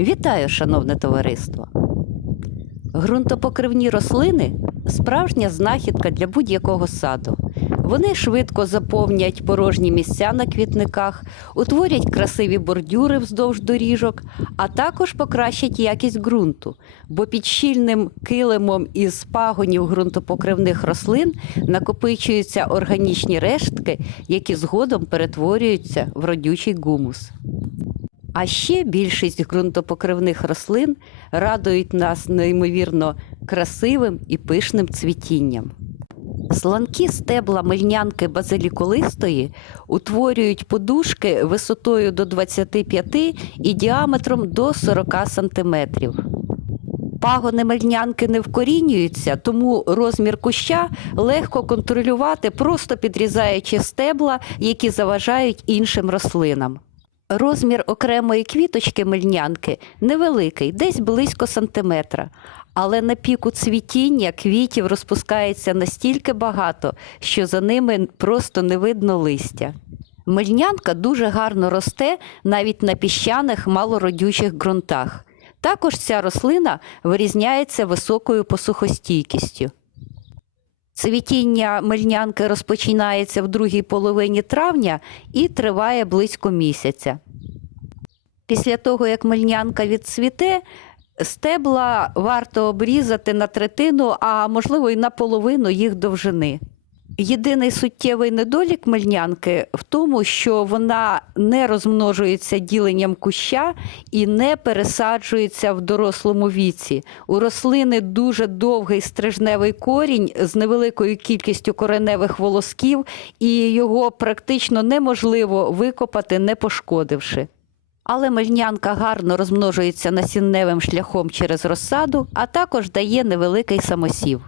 Вітаю, шановне товариство! Ґрунтопокривні рослини справжня знахідка для будь-якого саду. Вони швидко заповнять порожні місця на квітниках, утворять красиві бордюри вздовж доріжок, а також покращать якість ґрунту, бо під щільним килимом із пагонів ґрунтопокривних рослин накопичуються органічні рештки, які згодом перетворюються в родючий гумус. А ще більшість ґрунтопокривних рослин радують нас неймовірно красивим і пишним цвітінням. Сланкі стебла мильнянки базиліколистої утворюють подушки висотою до 25 і діаметром до 40 см. Пагони мельнянки не вкорінюються, тому розмір куща легко контролювати, просто підрізаючи стебла, які заважають іншим рослинам. Розмір окремої квіточки мельнянки невеликий, десь близько сантиметра. Але на піку цвітіння квітів розпускається настільки багато, що за ними просто не видно листя. Мельнянка дуже гарно росте навіть на піщаних малородючих ґрунтах. Також ця рослина вирізняється високою посухостійкістю. Цвітіння мельнянки розпочинається в другій половині травня і триває близько місяця. Після того, як мельнянка відцвіте, стебла варто обрізати на третину, а можливо і на половину їх довжини. Єдиний суттєвий недолік мельнянки в тому, що вона не розмножується діленням куща і не пересаджується в дорослому віці. У рослини дуже довгий стрижневий корінь з невеликою кількістю кореневих волосків, і його практично неможливо викопати, не пошкодивши. Але мельнянка гарно розмножується насінневим шляхом через розсаду, а також дає невеликий самосів.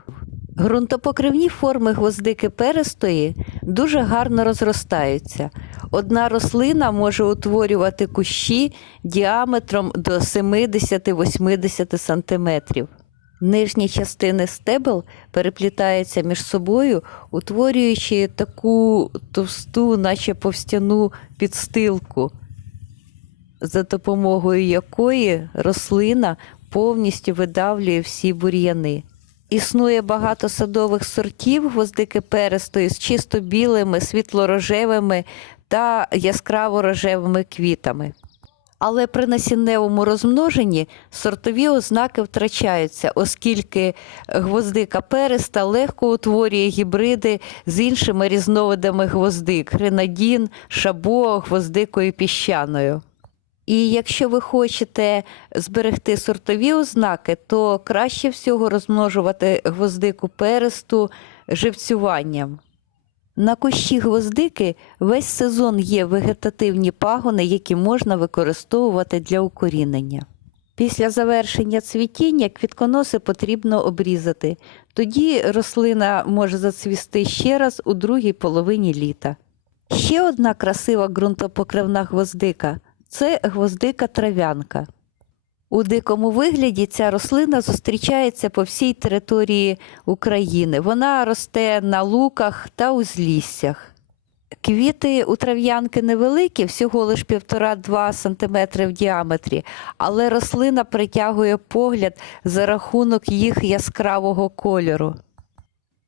Ґрунтопокривні форми гвоздики перестої дуже гарно розростаються. Одна рослина може утворювати кущі діаметром до 70-80 см. Нижні частини стебел переплітаються між собою, утворюючи таку товсту, наче повстяну підстилку, за допомогою якої рослина повністю видавлює всі бур'яни. Існує багато садових сортів гвоздики перестої з чисто білими, світло-рожевими та яскраво рожевими квітами. Але при насінневому розмноженні сортові ознаки втрачаються, оскільки гвоздика переста легко утворює гібриди з іншими різновидами гвоздик гренадін, шабо, гвоздикою піщаною. І якщо ви хочете зберегти сортові ознаки, то краще всього розмножувати гвоздику пересту живцюванням. На кущі гвоздики весь сезон є вегетативні пагони, які можна використовувати для укорінення. Після завершення цвітіння квітконоси потрібно обрізати. Тоді рослина може зацвісти ще раз у другій половині літа. Ще одна красива ґрунтопокривна гвоздика це гвоздика трав'янка. У дикому вигляді ця рослина зустрічається по всій території України. Вона росте на луках та узліссях. Квіти у трав'янки невеликі, всього лише 1,5-2 см в діаметрі, але рослина притягує погляд за рахунок їх яскравого кольору.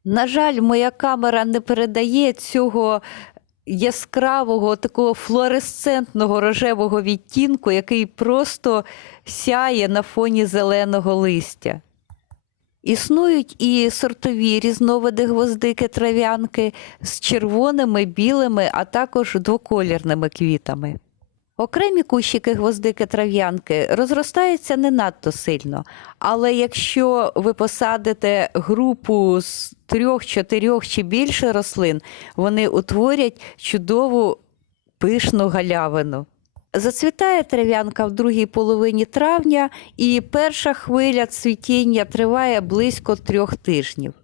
На жаль, моя камера не передає цього яскравого, такого флуоресцентного рожевого відтінку, який просто сяє на фоні зеленого листя. Існують і сортові різновиди гвоздики трав'янки з червоними, білими, а також двоколірними квітами. Окремі кущики гвоздики трав'янки розростаються не надто сильно, але якщо ви посадите групу з трьох, чотирьох чи більше рослин, вони утворять чудову пишну галявину. Зацвітає трав'янка в другій половині травня, і перша хвиля цвітіння триває близько трьох тижнів.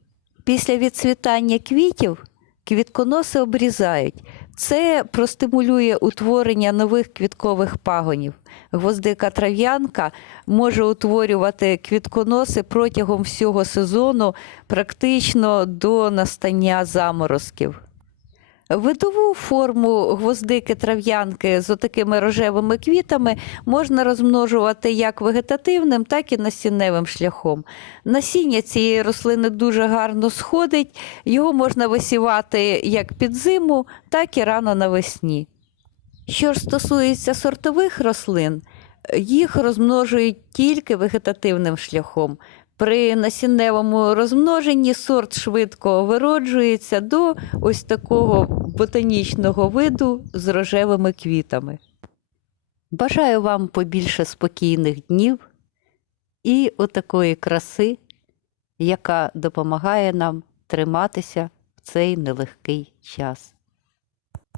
Після відцвітання квітів квітконоси обрізають. Це простимулює утворення нових квіткових пагонів. Гвоздика трав'янка може утворювати квітконоси протягом всього сезону, практично до настання заморозків. Видову форму гвоздики трав'янки з отакими рожевими квітами можна розмножувати як вегетативним, так і насінневим шляхом. Насіння цієї рослини дуже гарно сходить, його можна висівати як під зиму, так і рано навесні. Що ж стосується сортових рослин, їх розмножують тільки вегетативним шляхом. При насінневому розмноженні сорт швидко вироджується до ось такого ботанічного виду з рожевими квітами. Бажаю вам побільше спокійних днів і отакої краси, яка допомагає нам триматися в цей нелегкий час.